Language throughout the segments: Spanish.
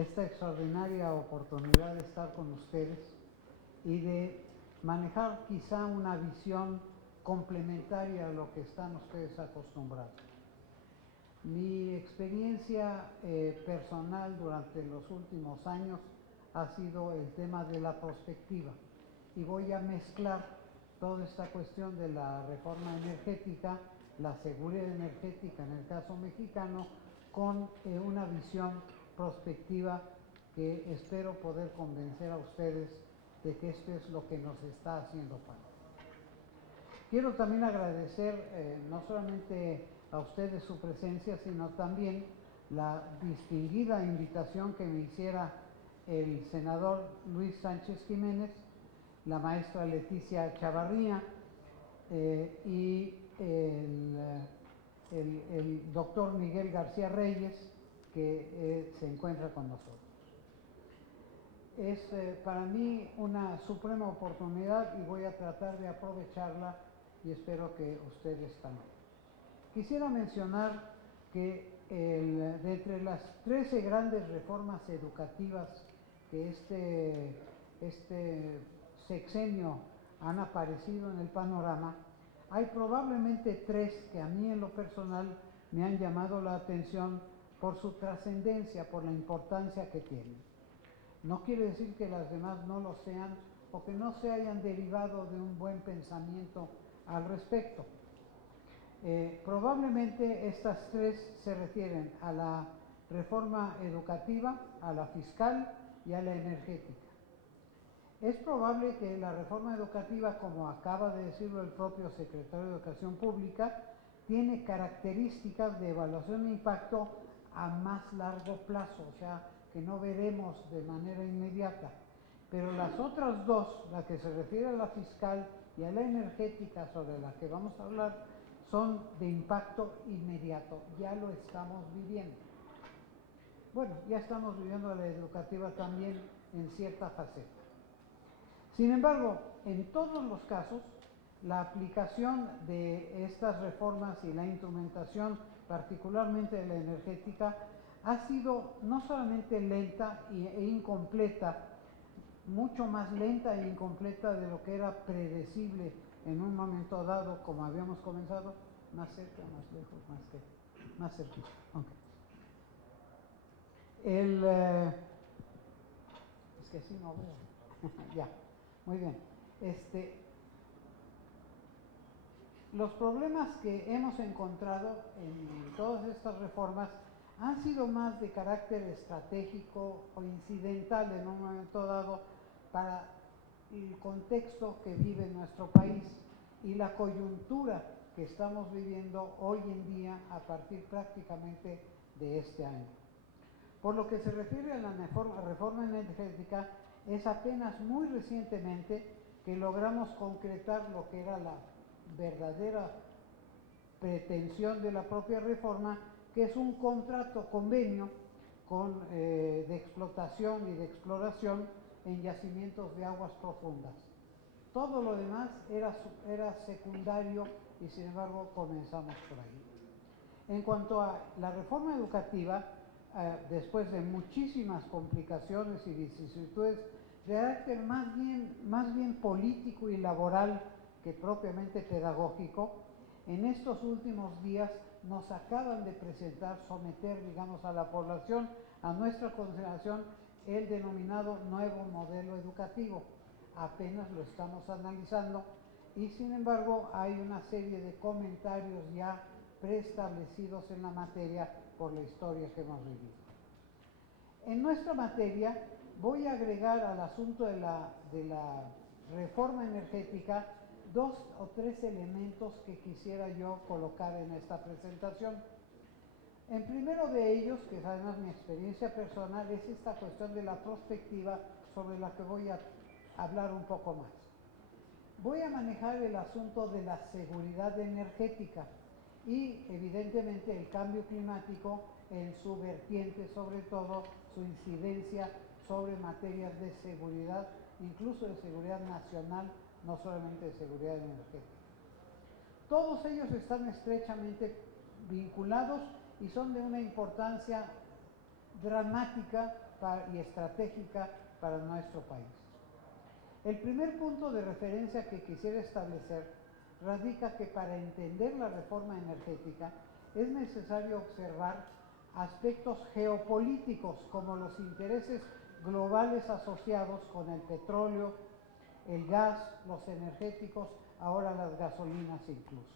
esta extraordinaria oportunidad de estar con ustedes y de manejar quizá una visión complementaria a lo que están ustedes acostumbrados. Mi experiencia personal durante los últimos años ha sido el tema de la prospectiva y voy a mezclar toda esta cuestión de la reforma energética, la seguridad energética en el caso mexicano, con una visión prospectiva que espero poder convencer a ustedes de que esto es lo que nos está haciendo falta. Quiero también agradecer no solamente a ustedes su presencia, sino también la distinguida invitación que me hiciera el senador Luis Sánchez Jiménez, la maestra Leticia Chavarría y el doctor Miguel García Reyes, que se encuentra con nosotros. Es para mí una suprema oportunidad y voy a tratar de aprovecharla y espero que ustedes también. Quisiera mencionar que de entre las 13 grandes reformas educativas que este sexenio han aparecido en el panorama, hay probablemente 3 que a mí en lo personal me han llamado la atención por su trascendencia, por la importancia que tienen. No quiere decir que las demás no lo sean o que no se hayan derivado de un buen pensamiento al respecto. Probablemente estas 3 se refieren a la reforma educativa, a la fiscal y a la energética. Es probable que la reforma educativa, como acaba de decirlo el propio secretario de Educación Pública, tiene características de evaluación de impacto a más largo plazo, o sea, que no veremos de manera inmediata. Pero las otras 2, la que se refiere a la fiscal y a la energética, sobre la que vamos a hablar, son de impacto inmediato, ya lo estamos viviendo. Bueno, ya estamos viviendo la educativa también en cierta faceta. Sin embargo, en todos los casos, la aplicación de estas reformas y la instrumentación, particularmente de la energética, ha sido no solamente lenta e incompleta, mucho más lenta e incompleta de lo que era predecible en un momento dado, como habíamos comenzado, más cerca, más lejos, más cerquita. Okay. Es que así no veo. Ya, muy bien. Los problemas que hemos encontrado en todas estas reformas han sido más de carácter estratégico o incidental en un momento dado para el contexto que vive nuestro país y la coyuntura que estamos viviendo hoy en día a partir prácticamente de este año. Por lo que se refiere a la reforma energética, es apenas muy recientemente que logramos concretar lo que era la verdadera pretensión de la propia reforma, que es un convenio de explotación y de exploración en yacimientos de aguas profundas. Todo lo demás era secundario y sin embargo comenzamos por ahí. En cuanto a la reforma educativa, después de muchísimas complicaciones y vicisitudes de carácter más bien político y laboral que propiamente pedagógico, en estos últimos días nos acaban de presentar, someter, digamos, a la población, a nuestra consideración, el denominado nuevo modelo educativo. Apenas lo estamos analizando y sin embargo hay una serie de comentarios ya preestablecidos en la materia por la historia que hemos vivido. En nuestra materia voy a agregar al asunto de la reforma energética 2 o 3 elementos que quisiera yo colocar en esta presentación. En primero de ellos, que es además mi experiencia personal, es esta cuestión de la prospectiva sobre la que voy a hablar un poco más. Voy a manejar el asunto de la seguridad energética y evidentemente el cambio climático en su vertiente, sobre todo su incidencia sobre materias de seguridad, incluso de seguridad nacional, no solamente de seguridad energética. Todos ellos están estrechamente vinculados y son de una importancia dramática y estratégica para nuestro país. El primer punto de referencia que quisiera establecer radica que para entender la reforma energética es necesario observar aspectos geopolíticos como los intereses globales asociados con el petróleo, el gas, los energéticos, ahora las gasolinas incluso.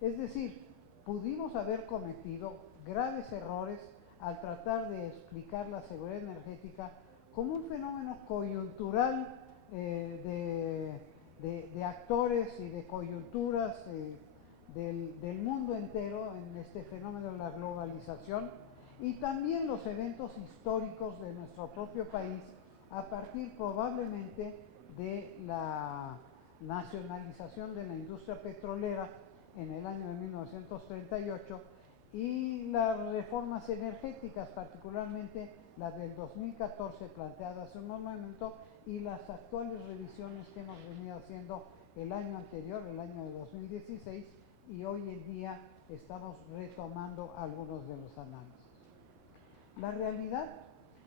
Es decir, pudimos haber cometido graves errores al tratar de explicar la seguridad energética como un fenómeno coyuntural de actores y de coyunturas del mundo entero en este fenómeno de la globalización y también los eventos históricos de nuestro propio país a partir probablemente de la nacionalización de la industria petrolera en el año de 1938 y las reformas energéticas, particularmente la del 2014 planteada hace un momento y las actuales revisiones que hemos venido haciendo el año anterior, el año de 2016, y hoy en día estamos retomando algunos de los análisis. La realidad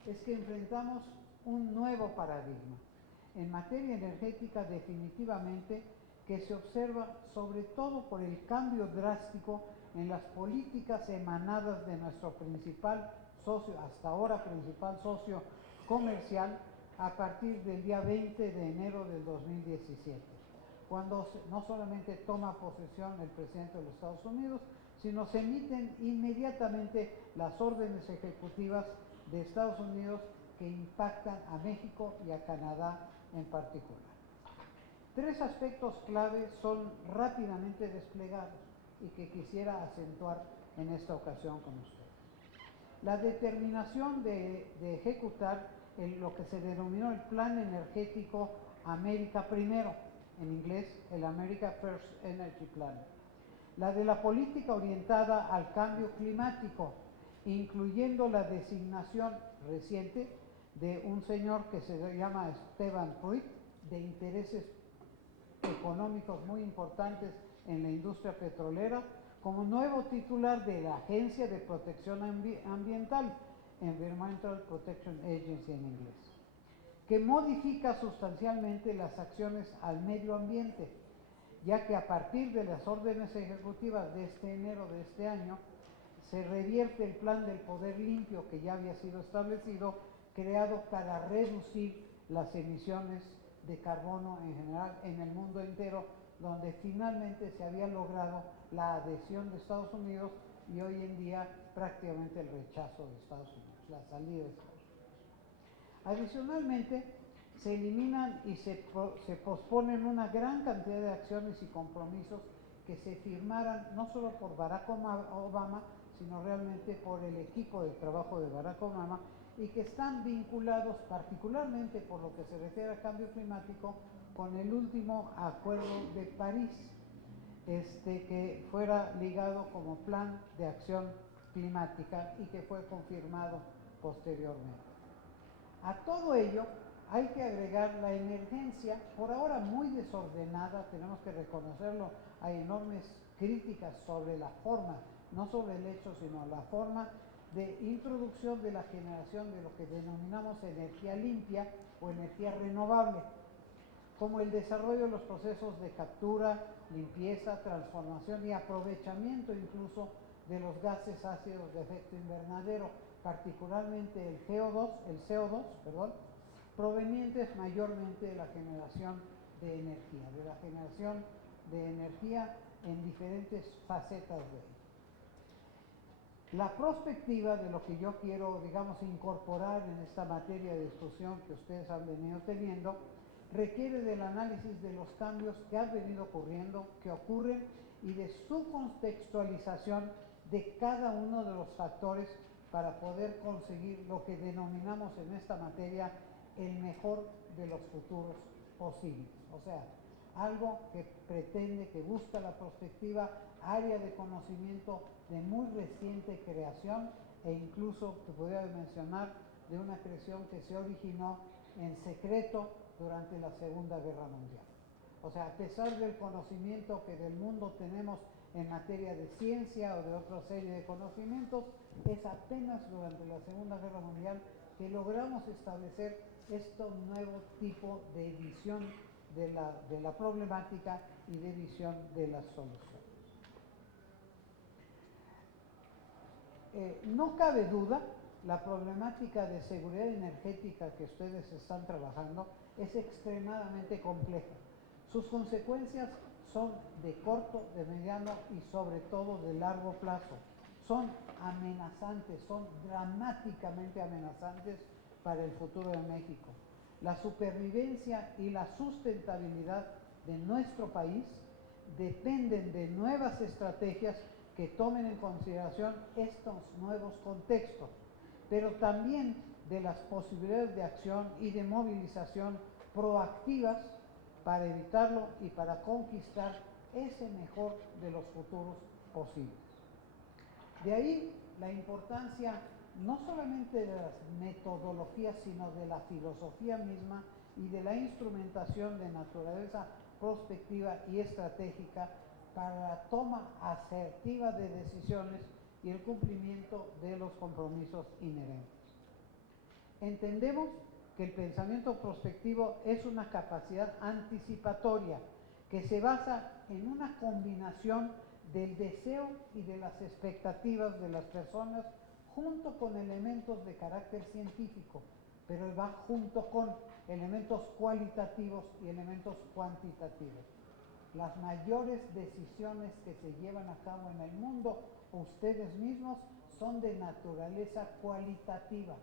es que enfrentamos un nuevo paradigma en materia energética definitivamente que se observa sobre todo por el cambio drástico en las políticas emanadas de nuestro principal socio, hasta ahora principal socio comercial, a partir del día 20 de enero del 2017, cuando no solamente toma posesión el presidente de los Estados Unidos, sino se emiten inmediatamente las órdenes ejecutivas de Estados Unidos que impactan a México y a Canadá en particular. Tres aspectos clave son rápidamente desplegados y que quisiera acentuar en esta ocasión con ustedes. La determinación de ejecutar lo que se denominó el Plan Energético América Primero, en inglés el America First Energy Plan. La de la política orientada al cambio climático, incluyendo la designación reciente de un señor que se llama Esteban Pruitt, de intereses económicos muy importantes en la industria petrolera, como nuevo titular de la Agencia de Protección Ambiental, Environmental Protection Agency en inglés, que modifica sustancialmente las acciones al medio ambiente, ya que a partir de las órdenes ejecutivas de este enero de este año, se revierte el plan del poder limpio que ya había sido establecido, creado para reducir las emisiones de carbono en general en el mundo entero, donde finalmente se había logrado la adhesión de Estados Unidos y hoy en día prácticamente el rechazo de Estados Unidos, la salida de Estados Unidos. Adicionalmente, se eliminan y se posponen una gran cantidad de acciones y compromisos que se firmaran no solo por Barack Obama, sino realmente por el equipo de trabajo de Barack Obama y que están vinculados particularmente por lo que se refiere al cambio climático con el último acuerdo de París, que fuera ligado como plan de acción climática y que fue confirmado posteriormente. A todo ello hay que agregar la emergencia, por ahora muy desordenada, tenemos que reconocerlo, hay enormes críticas sobre la forma, no sobre el hecho, sino la forma de introducción de la generación de lo que denominamos energía limpia o energía renovable, como el desarrollo de los procesos de captura, limpieza, transformación y aprovechamiento incluso de los gases ácidos de efecto invernadero, particularmente el CO2, provenientes mayormente de la generación de energía, en diferentes facetas de ello. La perspectiva de lo que yo quiero, digamos, incorporar en esta materia de discusión que ustedes han venido teniendo, requiere del análisis de los cambios que han venido ocurriendo, que ocurren, y de su contextualización de cada uno de los factores para poder conseguir lo que denominamos en esta materia el mejor de los futuros posibles. O sea, algo que pretende, que busca la perspectiva, área de conocimiento de muy reciente creación e incluso, te podría mencionar, de una creación que se originó en secreto durante la Segunda Guerra Mundial. O sea, a pesar del conocimiento que del mundo tenemos en materia de ciencia o de otra serie de conocimientos, es apenas durante la Segunda Guerra Mundial que logramos establecer este nuevo tipo de visión de la problemática y de visión de la solución. No cabe duda, la problemática de seguridad energética que ustedes están trabajando es extremadamente compleja. Sus consecuencias son de corto, de mediano y sobre todo de largo plazo. Son amenazantes, son dramáticamente amenazantes para el futuro de México. La supervivencia y la sustentabilidad de nuestro país dependen de nuevas estrategias que tomen en consideración estos nuevos contextos, pero también de las posibilidades de acción y de movilización proactivas para evitarlo y para conquistar ese mejor de los futuros posibles. De ahí la importancia no solamente de las metodologías, sino de la filosofía misma y de la instrumentación de naturaleza prospectiva y estratégica para la toma asertiva de decisiones y el cumplimiento de los compromisos inherentes. Entendemos que el pensamiento prospectivo es una capacidad anticipatoria que se basa en una combinación del deseo y de las expectativas de las personas junto con elementos de carácter científico, pero va junto con elementos cualitativos y elementos cuantitativos. Las mayores decisiones que se llevan a cabo en el mundo, ustedes mismos, son de naturaleza cualitativa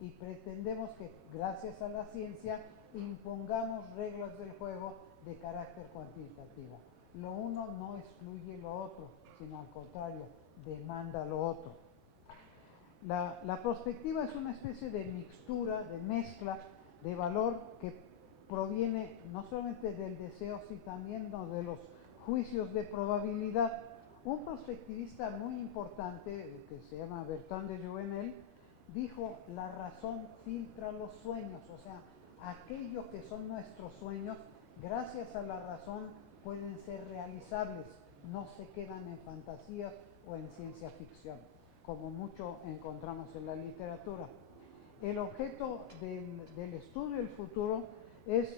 y pretendemos que gracias a la ciencia impongamos reglas del juego de carácter cuantitativo. Lo uno no excluye lo otro, sino al contrario, demanda lo otro. La prospectiva es una especie de mixtura, de mezcla de valor que proviene no solamente del deseo, sino también de los juicios de probabilidad. Un prospectivista muy importante, que se llama Bertrand de Jouvenel, dijo: la razón filtra los sueños, o sea, aquello que son nuestros sueños, gracias a la razón pueden ser realizables, no se quedan en fantasías o en ciencia ficción, como mucho encontramos en la literatura. El objeto del estudio del futuro es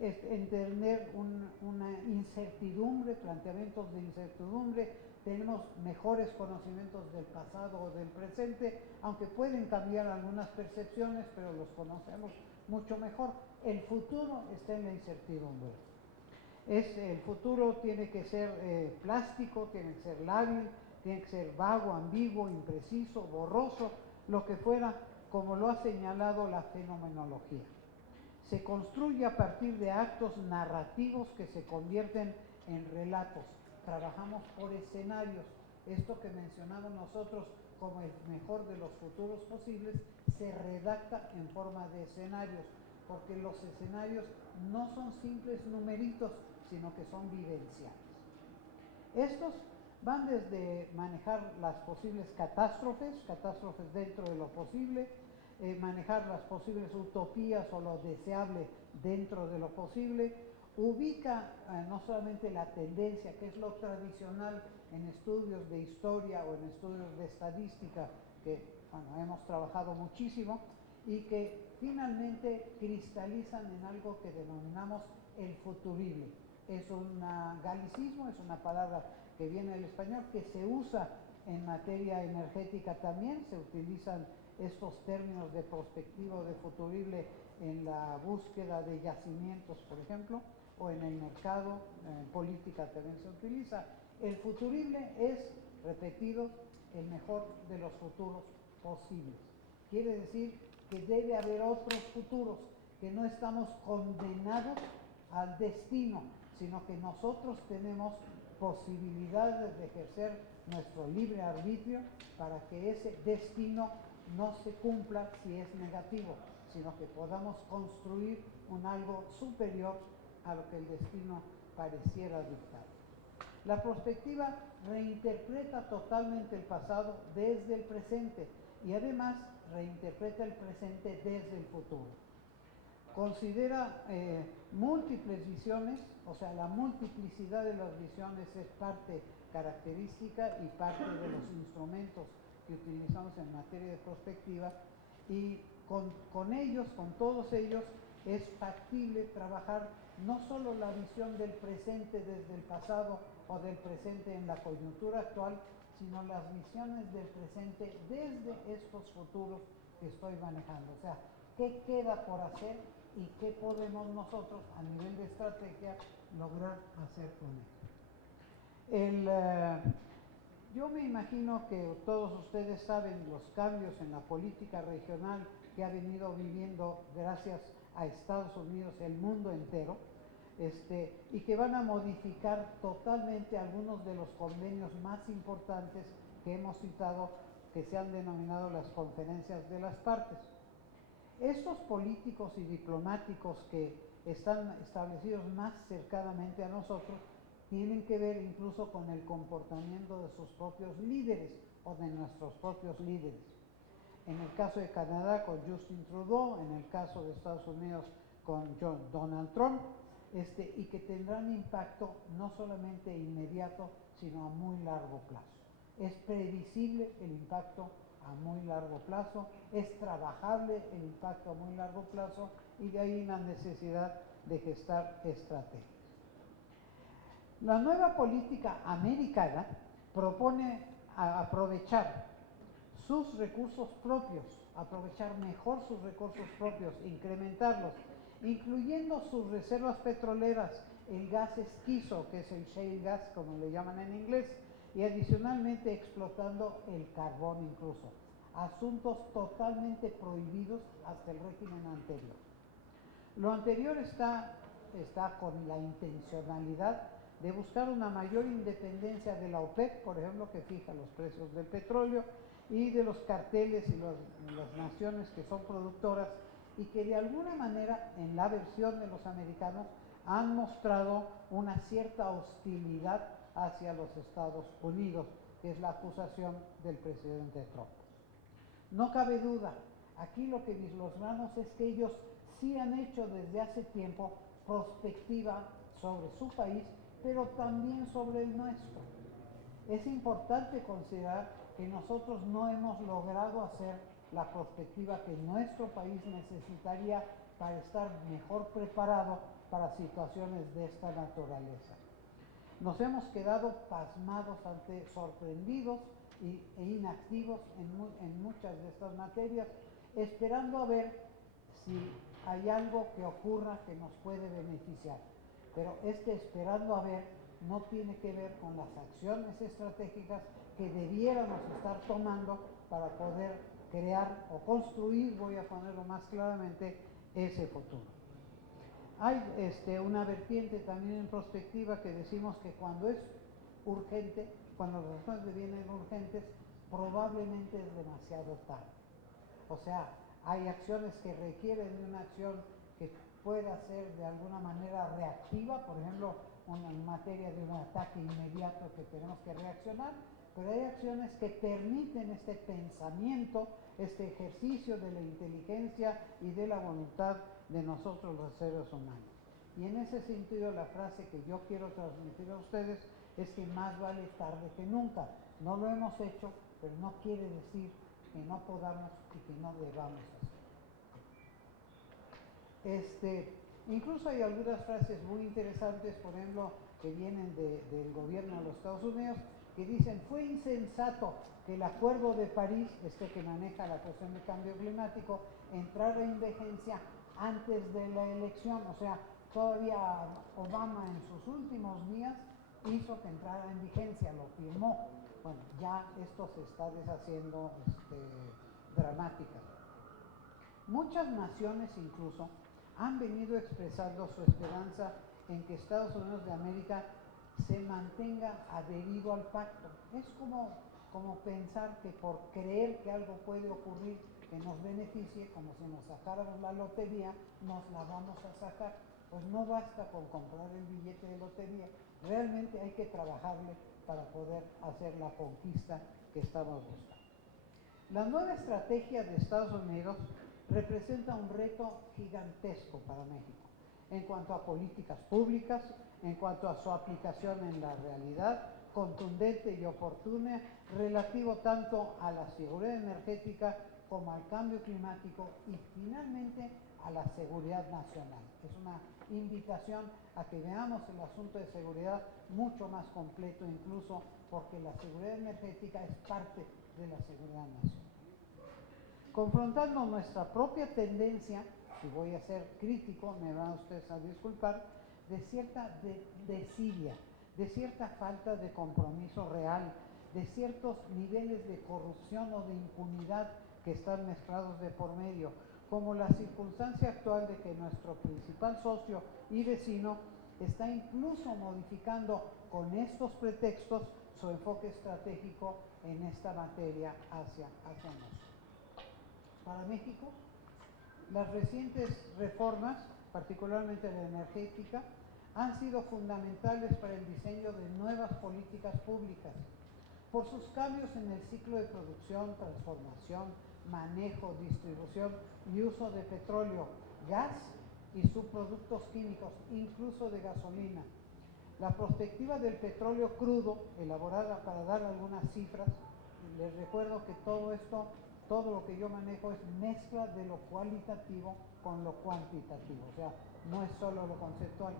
entender una incertidumbre, planteamientos de incertidumbre. Tenemos mejores conocimientos del pasado o del presente, aunque pueden cambiar algunas percepciones, pero los conocemos mucho mejor. El futuro está en la incertidumbre. El futuro tiene que ser plástico, tiene que ser lábil, tiene que ser vago, ambiguo, impreciso, borroso, lo que fuera, como lo ha señalado la fenomenología. Se construye a partir de actos narrativos que se convierten en relatos. Trabajamos por escenarios. Esto que mencionamos nosotros como el mejor de los futuros posibles se redacta en forma de escenarios, porque los escenarios no son simples numeritos, sino que son vivenciales. Estos van desde manejar las posibles catástrofes dentro de lo posible, manejar las posibles utopías o lo deseable dentro de lo posible, ubica no solamente la tendencia, que es lo tradicional en estudios de historia o en estudios de estadística, que hemos trabajado muchísimo, y que finalmente cristalizan en algo que denominamos el futurible. Es un galicismo, es una palabra que viene del español, que se usa en materia energética también. Se utilizan estos términos de prospectiva o de futurible en la búsqueda de yacimientos, por ejemplo, o en el mercado, en política también se utiliza. El futurible es, repetido, el mejor de los futuros posibles. Quiere decir que debe haber otros futuros, que no estamos condenados al destino, sino que nosotros tenemos posibilidades de ejercer nuestro libre arbitrio para que ese destino no se cumpla si es negativo, sino que podamos construir un algo superior a lo que el destino pareciera dictar. La prospectiva reinterpreta totalmente el pasado desde el presente y además reinterpreta el presente desde el futuro. Considera múltiples visiones, o sea, la multiplicidad de las visiones es parte característica y parte de los instrumentos que utilizamos en materia de prospectiva, y con ellos, con todos ellos, es factible trabajar no solo la visión del presente desde el pasado o del presente en la coyuntura actual, sino las visiones del presente desde estos futuros que estoy manejando. O sea, ¿qué queda por hacer y qué podemos nosotros a nivel de estrategia lograr hacer con ello? Yo me imagino que todos ustedes saben los cambios en la política regional que ha venido viviendo gracias a Estados Unidos el mundo entero, y que van a modificar totalmente algunos de los convenios más importantes que hemos citado, que se han denominado las conferencias de las partes. Estos políticos y diplomáticos que están establecidos más cercanamente a nosotros tienen que ver incluso con el comportamiento de sus propios líderes o de nuestros propios líderes. En el caso de Canadá con Justin Trudeau, en el caso de Estados Unidos con Donald Trump, y que tendrán impacto no solamente inmediato, sino a muy largo plazo. Es previsible el impacto a muy largo plazo, es trabajable el impacto a muy largo plazo y de ahí la necesidad de gestar estrategias. La nueva política americana propone aprovechar sus recursos propios, aprovechar mejor sus recursos propios, incrementarlos, incluyendo sus reservas petroleras, el gas esquizo, que es el shale gas, como le llaman en inglés, y adicionalmente explotando el carbón incluso. Asuntos totalmente prohibidos hasta el régimen anterior. Lo anterior está con la intencionalidad de buscar una mayor independencia de la OPEC, por ejemplo, que fija los precios del petróleo, y de los carteles y las naciones que son productoras y que de alguna manera en la versión de los americanos han mostrado una cierta hostilidad hacia los Estados Unidos, que es la acusación del presidente Trump. No cabe duda, aquí lo que vislumbramos es que ellos sí han hecho desde hace tiempo prospectiva sobre su país, pero también sobre el nuestro. Es importante considerar que nosotros no hemos logrado hacer la prospectiva que nuestro país necesitaría para estar mejor preparado para situaciones de esta naturaleza. Nos hemos quedado pasmados sorprendidos e inactivos en muchas de estas materias, esperando a ver si hay algo que ocurra que nos puede beneficiar. Pero esperando a ver no tiene que ver con las acciones estratégicas que debiéramos estar tomando para poder crear o construir, voy a ponerlo más claramente, ese futuro. Hay una vertiente también en prospectiva que decimos que cuando es urgente, cuando las razones devienen urgentes, probablemente es demasiado tarde. O sea, hay acciones que requieren de una acción que pueda ser de alguna manera reactiva, por ejemplo, en materia de un ataque inmediato que tenemos que reaccionar, pero hay acciones que permiten este pensamiento, este ejercicio de la inteligencia y de la voluntad de nosotros los seres humanos. Y en ese sentido la frase que yo quiero transmitir a ustedes es que más vale tarde que nunca. No lo hemos hecho, pero no quiere decir que no podamos y que no debamos hacerlo. Incluso hay algunas frases muy interesantes, por ejemplo, que vienen del gobierno de los Estados Unidos, que dicen, fue insensato que el Acuerdo de París, que maneja la cuestión del cambio climático, entrara en vigencia antes de la elección. O sea, todavía Obama en sus últimos días hizo que entrara en vigencia, lo firmó. Bueno, ya esto se está deshaciendo dramáticamente. Muchas naciones incluso han venido expresando su esperanza en que Estados Unidos de América se mantenga adherido al pacto. Es como pensar que por creer que algo puede ocurrir que nos beneficie, como si nos sacáramos la lotería, nos la vamos a sacar. Pues no basta con comprar el billete de lotería, realmente hay que trabajarle para poder hacer la conquista que estamos buscando. La nueva estrategia de Estados Unidos representa un reto gigantesco para México en cuanto a políticas públicas, en cuanto a su aplicación en la realidad, contundente y oportuna, relativo tanto a la seguridad energética como al cambio climático y finalmente a la seguridad nacional. Es una invitación a que veamos el asunto de seguridad mucho más completo, incluso porque la seguridad energética es parte de la seguridad nacional. Confrontando nuestra propia tendencia, si voy a ser crítico, me van ustedes a disculpar, de cierta desidia, de cierta falta de compromiso real, de ciertos niveles de corrupción o de impunidad que están mezclados de por medio, como la circunstancia actual de que nuestro principal socio y vecino está incluso modificando con estos pretextos su enfoque estratégico en esta materia hacia nosotros. Para México, las recientes reformas, particularmente la energética, han sido fundamentales para el diseño de nuevas políticas públicas, por sus cambios en el ciclo de producción, transformación, manejo, distribución y uso de petróleo, gas y subproductos químicos, incluso de gasolina. La perspectiva del petróleo crudo, elaborada para dar algunas cifras, les recuerdo que todo esto, todo lo que yo manejo es mezcla de lo cualitativo con lo cuantitativo, o sea, no es solo lo conceptual.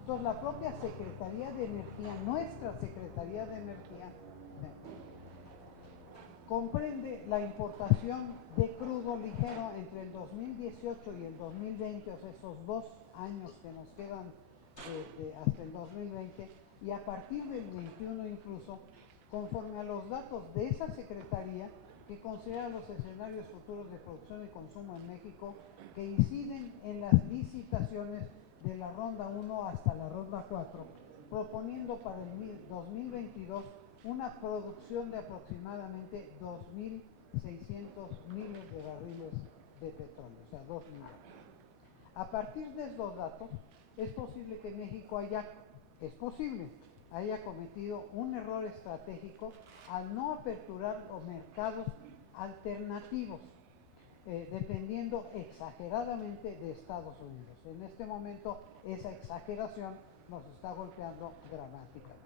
Entonces, la propia Secretaría de Energía, nuestra Secretaría de Energía, comprende la importación de crudo ligero entre el 2018 y el 2020, o sea, esos 2 años que nos quedan hasta el 2020, y a partir del 21 incluso, conforme a los datos de esa Secretaría, que considera los escenarios futuros de producción y consumo en México, que inciden en las licitaciones de la ronda 1 hasta la ronda 4, proponiendo para el 2022 una producción de aproximadamente 2.600 miles de barriles de petróleo, o sea, 2 millones. A partir de estos datos, es posible que México haya cometido un error estratégico al no aperturar los mercados alternativos, dependiendo exageradamente de Estados Unidos. En este momento, esa exageración nos está golpeando dramáticamente.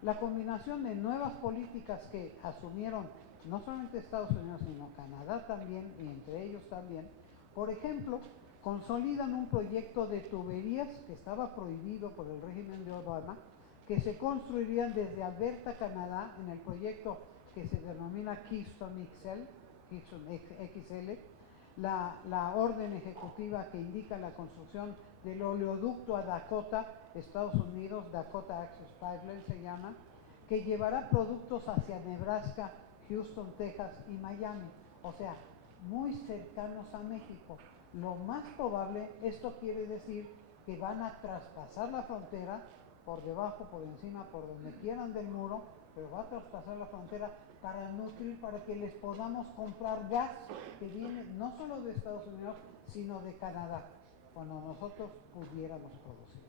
La combinación de nuevas políticas que asumieron no solamente Estados Unidos, sino Canadá también, y entre ellos también, por ejemplo, consolidan un proyecto de tuberías que estaba prohibido por el régimen de Obama, que se construirían desde Alberta, Canadá, en el proyecto que se denomina Keystone XL, la orden ejecutiva que indica la construcción del oleoducto a Dakota, Estados Unidos, Dakota Access Pipeline se llama, que llevará productos hacia Nebraska, Houston, Texas y Miami, o sea, muy cercanos a México. Lo más probable, esto quiere decir que van a traspasar la frontera, por debajo, por encima, por donde quieran del muro, pero va a traspasar la frontera para nutrir, para que les podamos comprar gas que viene no solo de Estados Unidos, sino de Canadá, cuando nosotros pudiéramos producir.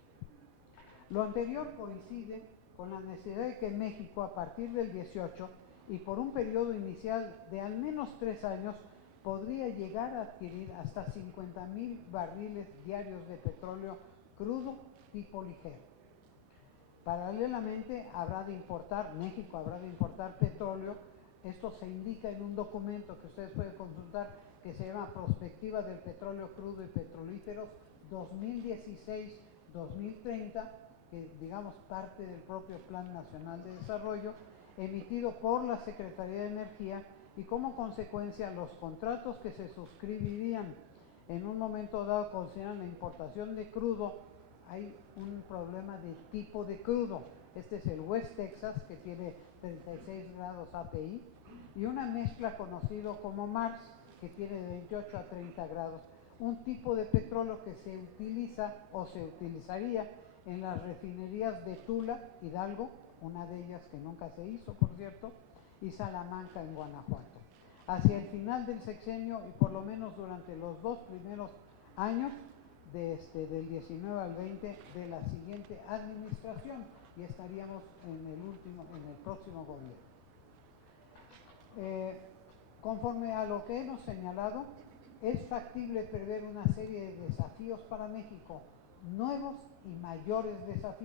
Lo anterior coincide con la necesidad de que México, a partir del 18 y por un periodo inicial de al menos 3 años, podría llegar a adquirir hasta 50,000 barriles diarios de petróleo crudo tipo ligero. Paralelamente, México habrá de importar petróleo. Esto se indica en un documento que ustedes pueden consultar, que se llama Prospectiva del Petróleo Crudo y Petrolíferos 2016-2030, que digamos parte del propio Plan Nacional de Desarrollo, emitido por la Secretaría de Energía, y como consecuencia los contratos que se suscribirían en un momento dado consideran la importación de crudo. Hay un problema de tipo de crudo. Este es el West Texas, que tiene 36 grados API, y una mezcla conocido como Mars, que tiene de 28 a 30 grados. Un tipo de petróleo que se utiliza o se utilizaría en las refinerías de Tula, Hidalgo, una de ellas que nunca se hizo, por cierto, y Salamanca, en Guanajuato. Hacia el final del sexenio, y por lo menos durante los 2 primeros años, del 19 al 20 de la siguiente administración, y estaríamos en el próximo gobierno. Conforme a lo que hemos señalado, es factible prever una serie de desafíos para México, nuevos y mayores desafíos,